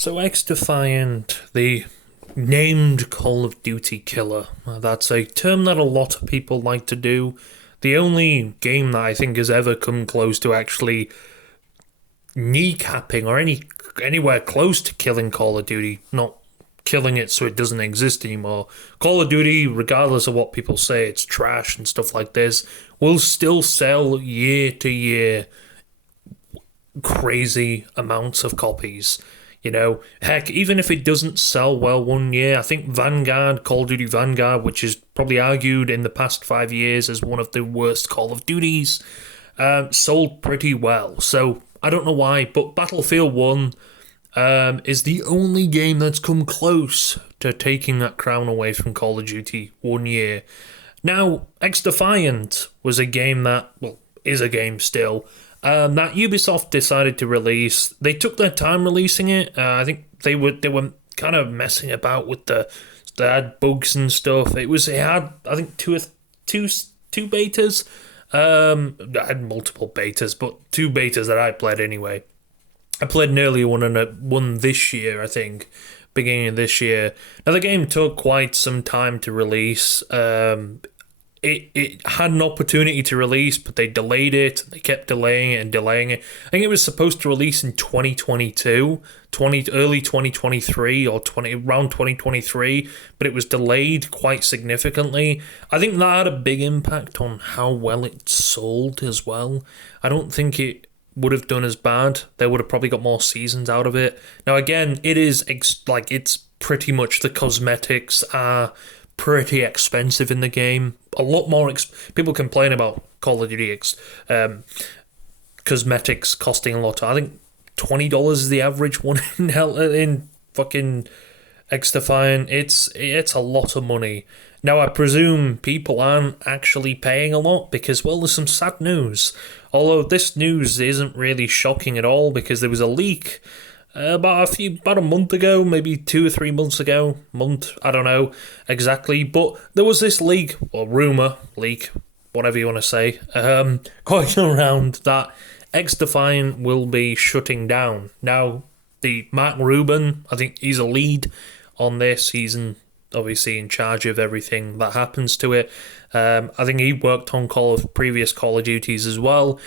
So XDefiant, the named Call of Duty killer, that's a term that a lot of people like to do. The only game that I think has ever come close to actually kneecapping or anywhere close to killing Call of Duty, not killing it so it doesn't exist anymore. Call of Duty, regardless of what people say, it's trash and stuff like this, will still sell year to year crazy amounts of copies. Heck, even if it doesn't sell well one year, I think Vanguard, Call of Duty Vanguard, which is probably argued in the past 5 years as one of the worst Call of Duties, sold pretty well. So I don't know why, but Battlefield 1 is the only game that's come close to taking that crown away from Call of Duty one year. Now, XDefiant was a game that, is a game still, that Ubisoft decided to release. They took their time releasing it. I think they were kind of messing about with they had bugs and stuff. It had I think two betas. I had multiple betas, but two betas that I played anyway. I played an earlier one and one this year, I think, beginning of this year. Now the game took quite some time to release. It had an opportunity to release, but they delayed it. They kept delaying it and delaying it. I think it was supposed to release in 2022, early 2023 or around 2023, but it was delayed quite significantly. I think that had a big impact on how well it sold as well. I don't think it would have done as bad. They would have probably got more seasons out of it. Now again, it's pretty much the cosmetics are pretty expensive in the game. A lot more. People complain about Call of Duty cosmetics costing a lot. I think $20 is the average one in fucking XDefiant. It's a lot of money. Now I presume people aren't actually paying a lot because, well, there's some sad news. Although this news isn't really shocking at all because there was a leak about a month ago, maybe 2 or 3 months ago, I don't know exactly, but there was this leak, or rumour, leak, whatever you want to say, going around that XDefiant will be shutting down. Now, the Mark Rubin, I think he's a lead on this, obviously in charge of everything that happens to it. I think he worked on previous Call of Duties as well.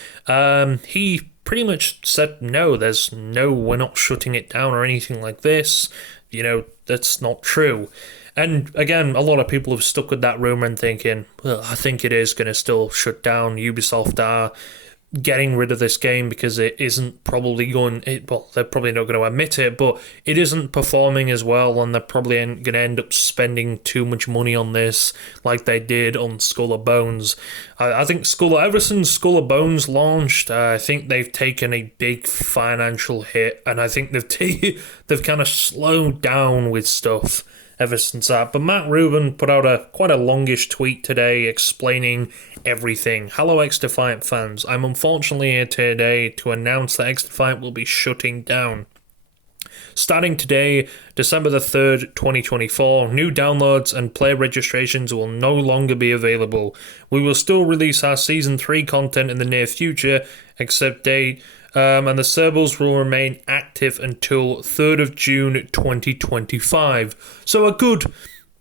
He pretty much said, we're not shutting it down or anything like this. That's not true. And again, a lot of people have stuck with that rumour and thinking, well, I think it is going to still shut down. Ubisoft are getting rid of this game because it isn't probably they're probably not going to admit it, but it isn't performing as well, and they're probably going to end up spending too much money on this like they did on Skull and Bones. I think ever since Skull and Bones launched, I think they've taken a big financial hit, and I think they've kind of slowed down with stuff ever since that. But Matt Rubin put out quite a longish tweet today explaining everything. Hello XDefiant fans, I'm unfortunately here today to announce that XDefiant will be shutting down. Starting today, December the 3rd, 2024, new downloads and player registrations will no longer be available. We will still release our Season 3 content in the near future, except date, and the servers will remain active until 3rd of June 2025. So a good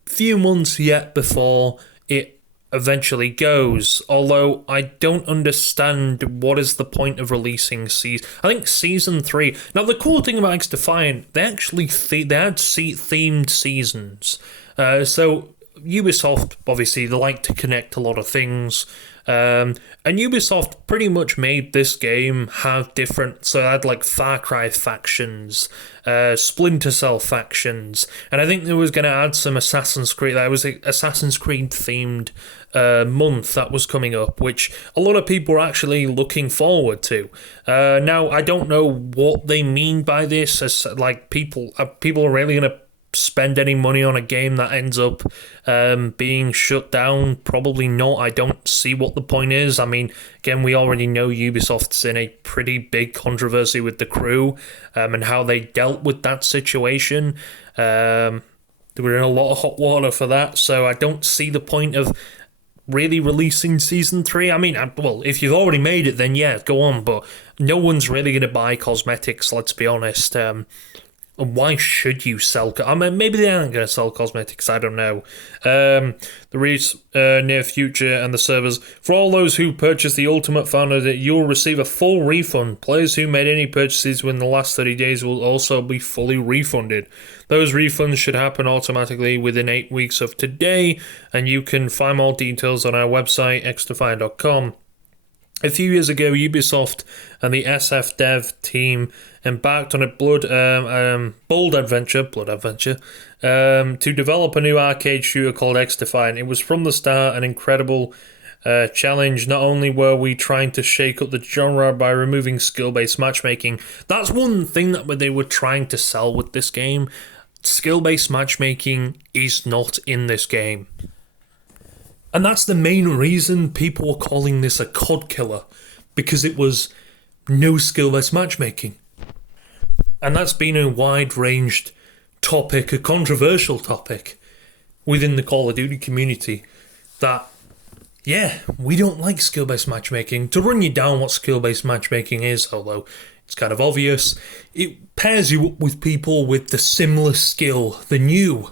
few months yet before it eventually goes, although I don't understand what is the point of releasing I think Season 3... Now, the cool thing about XDefiant, they actually they had themed seasons. So Ubisoft, obviously, they like to connect a lot of things. And Ubisoft pretty much made this game have different... So they had like Far Cry factions, Splinter Cell factions, and I think they was going to add some Assassin's Creed. There was an Assassin's Creed themed month that was coming up, which a lot of people are actually looking forward to. Now, I don't know what they mean by this. As like people are really going to spend any money on a game that ends up being shut down? Probably not. I don't see what the point is. I mean, again, we already know Ubisoft's in a pretty big controversy with The Crew and how they dealt with that situation. They were in a lot of hot water for that, so I don't see the point of really releasing Season 3. I mean, well, if you've already made it, then yeah, go on, but no one's really going to buy cosmetics, let's be honest. And why should you sell? I mean, maybe they aren't going to sell cosmetics. I don't know. The near future and the servers. For all those who purchased the Ultimate Founder, that you'll receive a full refund. Players who made any purchases within the last 30 days will also be fully refunded. Those refunds should happen automatically within 8 weeks of today, and you can find more details on our website, XDefiant.com. A few years ago, Ubisoft and the SF Dev team embarked on a bold adventure, to develop a new arcade shooter called XDefiant. It was from the start an incredible challenge. Not only were we trying to shake up the genre by removing skill-based matchmaking, that's one thing that they were trying to sell with this game. Skill-based matchmaking is not in this game. And that's the main reason people were calling this a COD killer, because it was no skill-based matchmaking. And that's been a wide-ranged topic, a controversial topic within the Call of Duty community, that, yeah, we don't like skill-based matchmaking. To run you down what skill-based matchmaking is, although it's kind of obvious, it pairs you up with people with the similar skill than you.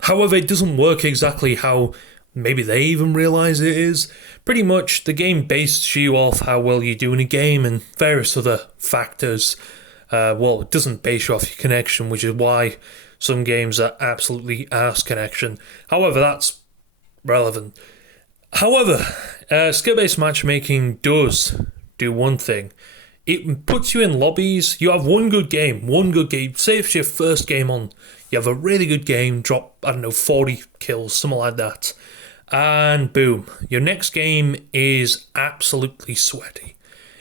However, it doesn't work exactly how maybe they even realise it is. Pretty much, the game bases you off how well you do in a game and various other factors. It doesn't base you off your connection, which is why some games are absolutely arse connection. However, that's relevant. However, skill-based matchmaking does do one thing. It puts you in lobbies. You have one good game. Say if it's your first game on, you have a really good game, drop, 40 kills, something like that. And boom, your next game is absolutely sweaty.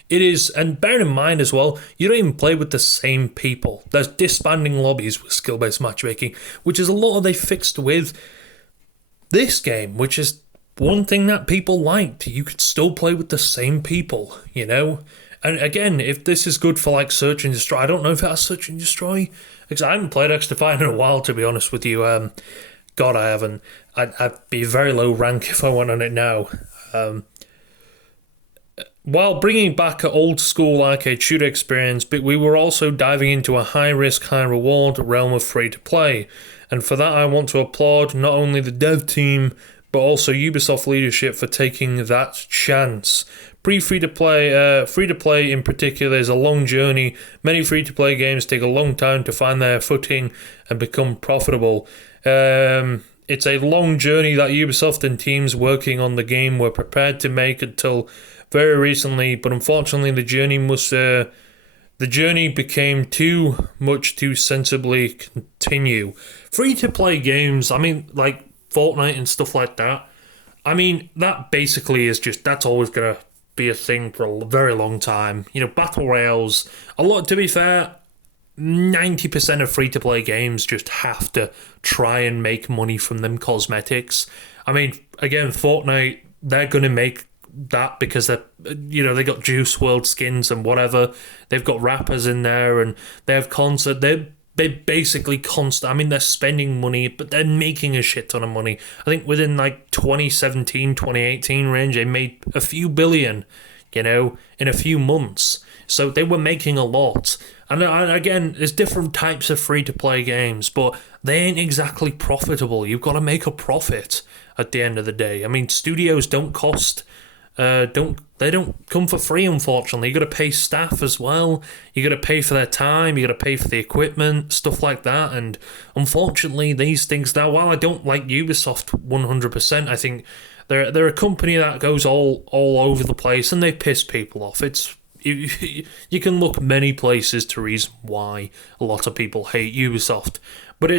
It is, and bear in mind as well, you don't even play with the same people. There's disbanding lobbies with skill-based matchmaking, which is a lot of they fixed with this game, which is one thing that people liked. You could still play with the same people, you know? And again, if this is good for like Search and Destroy, I don't know if it has Search and Destroy, because I haven't played XDefiant in a while, to be honest with you. God, I haven't. I'd be very low rank if I went on it now. While bringing back an old school arcade shooter experience, but we were also diving into a high risk, high reward realm of free to play. And for that, I want to applaud not only the dev team, but also Ubisoft leadership for taking that chance. Free to play in particular is a long journey. Many free to play games take a long time to find their footing and become profitable. It's a long journey that Ubisoft and teams working on the game were prepared to make until very recently, but unfortunately the journey became too much to sensibly continue. Free to play games, I mean, like Fortnite and stuff like that, I mean, that basically is just, that's always gonna be a thing for a very long time. You know, battle royales, to be fair, 90% of free-to-play games just have to try and make money from them cosmetics. I mean, again, Fortnite, they're going to make that because they got Juice WRLD skins and whatever. They've got rappers in there and they have they're basically constant. I mean, they're spending money, but they're making a shit ton of money. I think within like 2017, 2018 range, they made a few billion, in a few months. So they were making a lot. And again, there's different types of free-to-play games, but they ain't exactly profitable. You've got to make a profit at the end of the day. I mean, studios don't cost... they don't come for free, unfortunately. You got to pay staff as well. You got to pay for their time. You got to pay for the equipment, stuff like that. And unfortunately, these things now. While I don't like Ubisoft 100%, I think they're a company that goes all over the place and they piss people off. You can look many places to reason why a lot of people hate Ubisoft, but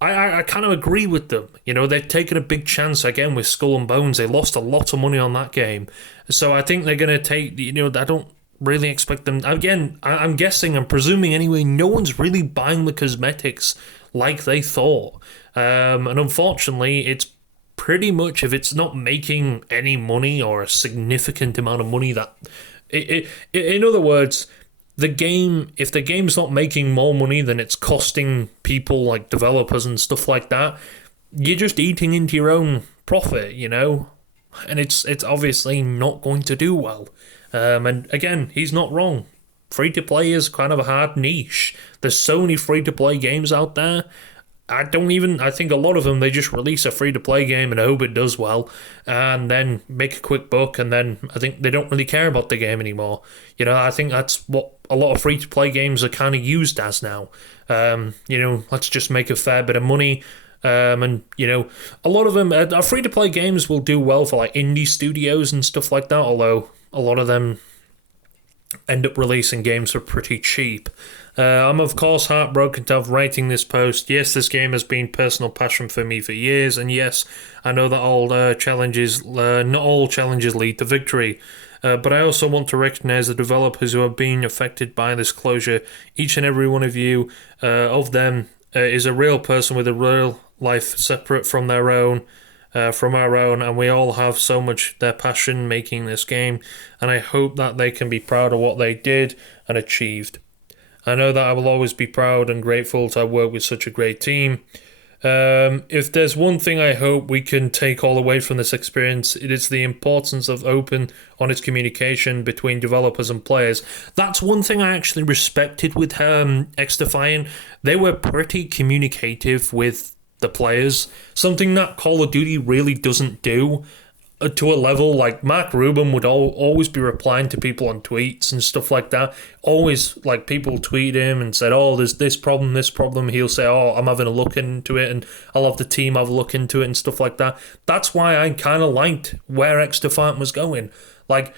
I kind of agree with them. They've taken a big chance again with Skull and Bones. They lost a lot of money on that game. So I think they're going to take, I don't really expect them. Again, I'm guessing, I'm presuming anyway, no one's really buying the cosmetics like they thought. And unfortunately, it's pretty much, if it's not making any money or a significant amount of money, that... in other words... if the game's not making more money than it's costing people like developers and stuff like that, you're just eating into your own profit, and it's obviously not going to do well. And again, he's not wrong. free-to-play is kind of a hard niche. There's so many free-to-play games out there. I think a lot of them, they just release a free-to-play game and hope it does well, and then make a quick buck, and then I think they don't really care about the game anymore. I think that's what a lot of free-to-play games are kind of used as now. Let's just make a fair bit of money. And a lot of them, free-to-play games will do well for like indie studios and stuff like that, although a lot of them end up releasing games for pretty cheap. I'm of course heartbroken to have writing this post. Yes, this game has been personal passion for me for years, and yes, I know that not all challenges lead to victory. But I also want to recognise the developers who have been affected by this closure. Each and every one of them is a real person with a real life separate from their own. From our own, and we all have so much their passion making this game, and I hope that they can be proud of what they did and achieved. I know that I will always be proud and grateful to have worked with such a great team. If there's one thing I hope we can take all away from this experience, it is the importance of open, honest communication between developers and players. That's one thing I actually respected with XDefiant. They were pretty communicative with the players, something that Call of Duty really doesn't do to a level. Like Mark Rubin would always be replying to people on tweets and stuff like that. Always, like, people tweet him and said, oh, there's this problem. He'll say, oh, I'm having a look into it, and I'll have the team have a look into it and stuff like that. That's why I kind of liked where XDefiant was going. Like,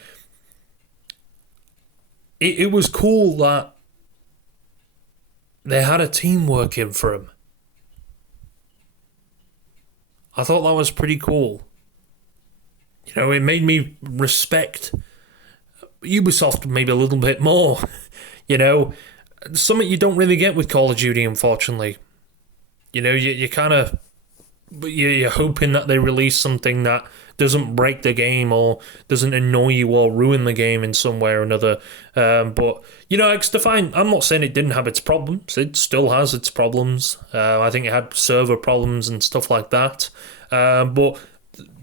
it was cool that they had a team working for him. I thought that was pretty cool. It made me respect Ubisoft maybe a little bit more. Something you don't really get with Call of Duty, unfortunately. You kind of... You're hoping that they release something that doesn't break the game or doesn't annoy you or ruin the game in some way or another. But XDefiant, I'm not saying it didn't have its problems. It still has its problems. I think it had server problems and stuff like that. But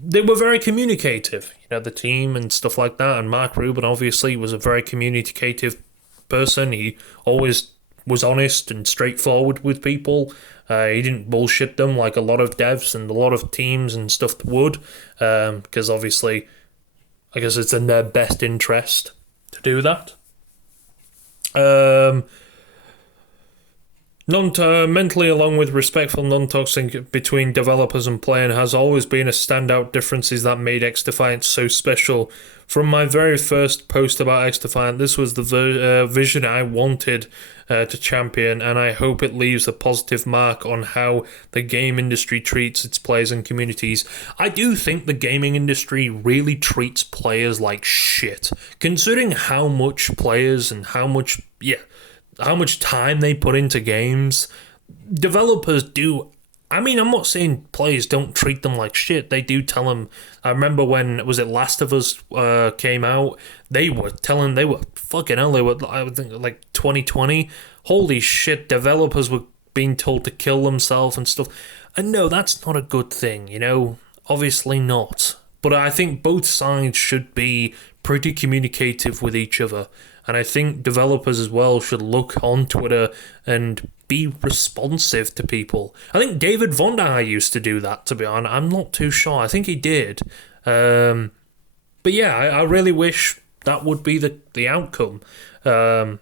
they were very communicative, the team and stuff like that. And Mark Rubin obviously was a very communicative person. He always was honest and straightforward with people. He didn't bullshit them like a lot of devs and a lot of teams and stuff would, because obviously, I guess it's in their best interest to do that. Mentally, along with respectful non-toxic between developers and players, has always been a standout differences that made XDefiant so special. From my very first post about XDefiant, this was the vision I wanted to champion, and I hope it leaves a positive mark on how the game industry treats its players and communities. I do think the gaming industry really treats players like shit, considering how much players and how much time they put into games. Developers do. I mean, I'm not saying players don't treat them like shit. They do tell them. I remember when, was it Last of Us came out, they were fucking hell, I would think like 2020. Holy shit, developers were being told to kill themselves and stuff. And no, that's not a good thing, Obviously not. But I think both sides should be pretty communicative with each other. And I think developers as well should look on Twitter and be responsive to people. I think David Vonda used to do that, to be honest. I'm not too sure. I think he did. But yeah, I really wish that would be the outcome. The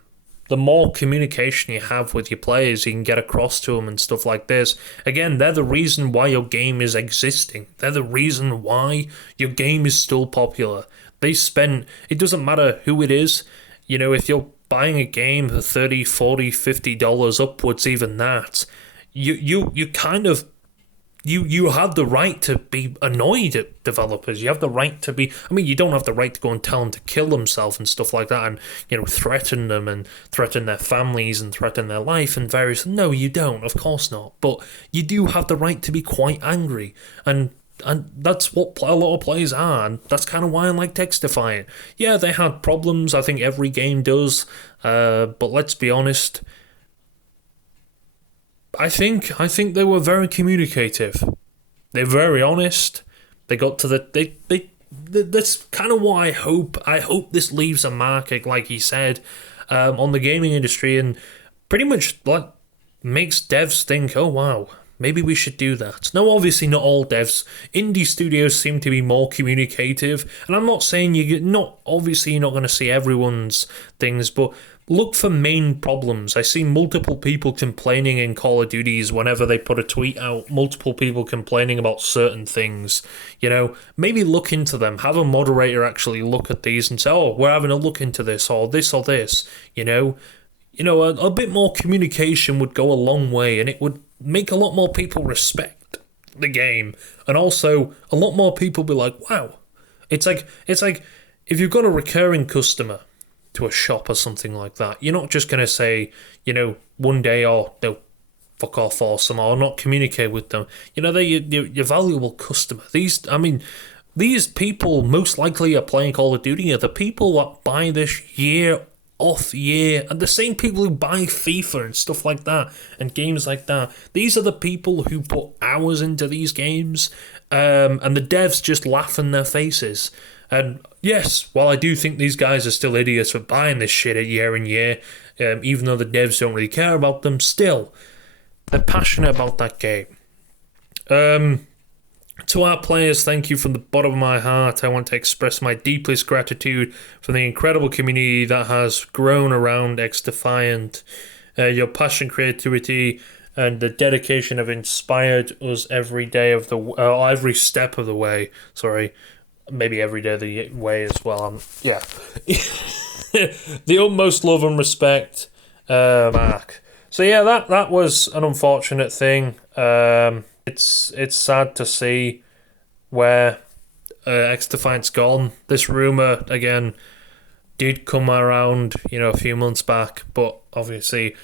more communication you have with your players, you can get across to them and stuff like this. Again, they're the reason why your game is existing. They're the reason why your game is still popular. It doesn't matter who it is. If you're buying a game for $30, $40, $50 upwards, even that, you kind of you have the right to be annoyed at developers. You have the right to be. I mean, you don't have the right to go and tell them to kill themselves and stuff like that, and threaten them and threaten their families and threaten their life and various. No, you don't. Of course not. But you do have the right to be quite angry, and that's what a lot of players are, and that's kind of why I like XDefiant. Yeah, they had problems. I think every game does. But let's be honest. I think they were very communicative. They're very honest. They got to that's kind of what I hope. I hope this leaves a mark, like he said. on the gaming industry, and pretty much like makes devs think, oh wow, maybe we should do that. Now, obviously, not all devs. Indie studios seem to be more communicative, and I'm not saying you're not going to see everyone's things, but look for main problems. I see multiple people complaining in Call of Duties whenever they put a tweet out, multiple people complaining about certain things. Maybe look into them. Have a moderator actually look at these and say, oh, we're having a look into this, or this, or this. A bit more communication would go a long way, and it would make a lot more people respect the game, and also a lot more people be like, wow. It's like if you've got a recurring customer to a shop or something like that, you're not just going to say, one day, oh, no, fuck off or some, or not communicate with them. They're your valuable customer. These people most likely are playing Call of Duty are the people that buy this year off year, and the same people who buy FIFA and stuff like that, and games like that. These are the people who put hours into these games, and the devs just laugh in their faces. And yes, while I do think these guys are still idiots for buying this shit year and year, even though the devs don't really care about them, still, they're passionate about that game. To our players, thank you from the bottom of my heart. I want to express my deepest gratitude for the incredible community that has grown around XDefiant. Your passion, creativity, and the dedication have inspired us every step of the way. Sorry. Maybe every day of the way as well. Yeah. The utmost love and respect, Mark. So yeah, that was an unfortunate thing. It's sad to see where XDefiant's gone. This rumor again did come around, a few months back, but obviously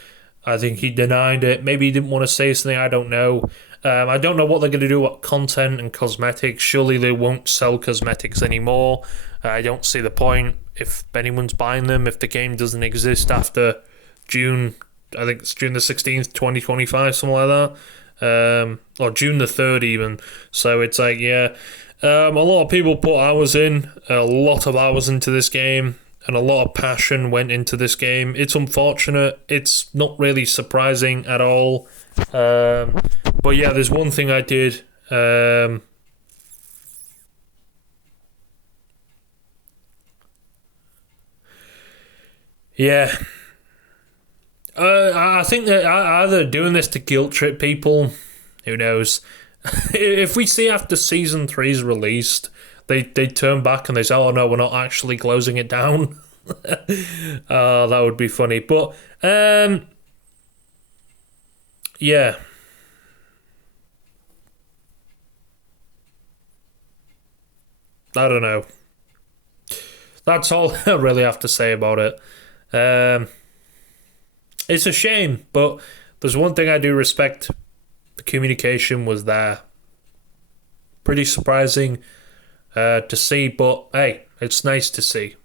I think he denied it. Maybe he didn't want to say something. I don't know. I don't know what they're going to do with content and cosmetics. Surely they won't sell cosmetics anymore. I don't see the point if anyone's buying them, if the game doesn't exist after June, I think it's June the 16th, 2025, something like that. Or June the 3rd even. So it's like, yeah. A lot of people put hours in, a lot of hours into this game, and a lot of passion went into this game. It's unfortunate. It's not really surprising at all. But yeah, there's one thing I did. Yeah. I think that either doing this to guilt trip people, who knows. If we see after Season 3's released, they turn back and they say, oh no, we're not actually closing it down. Oh, that would be funny. But, yeah. I don't know. That's all I really have to say about it. It's a shame, but there's one thing I do respect. The communication was there. Pretty surprising to see, but hey, it's nice to see.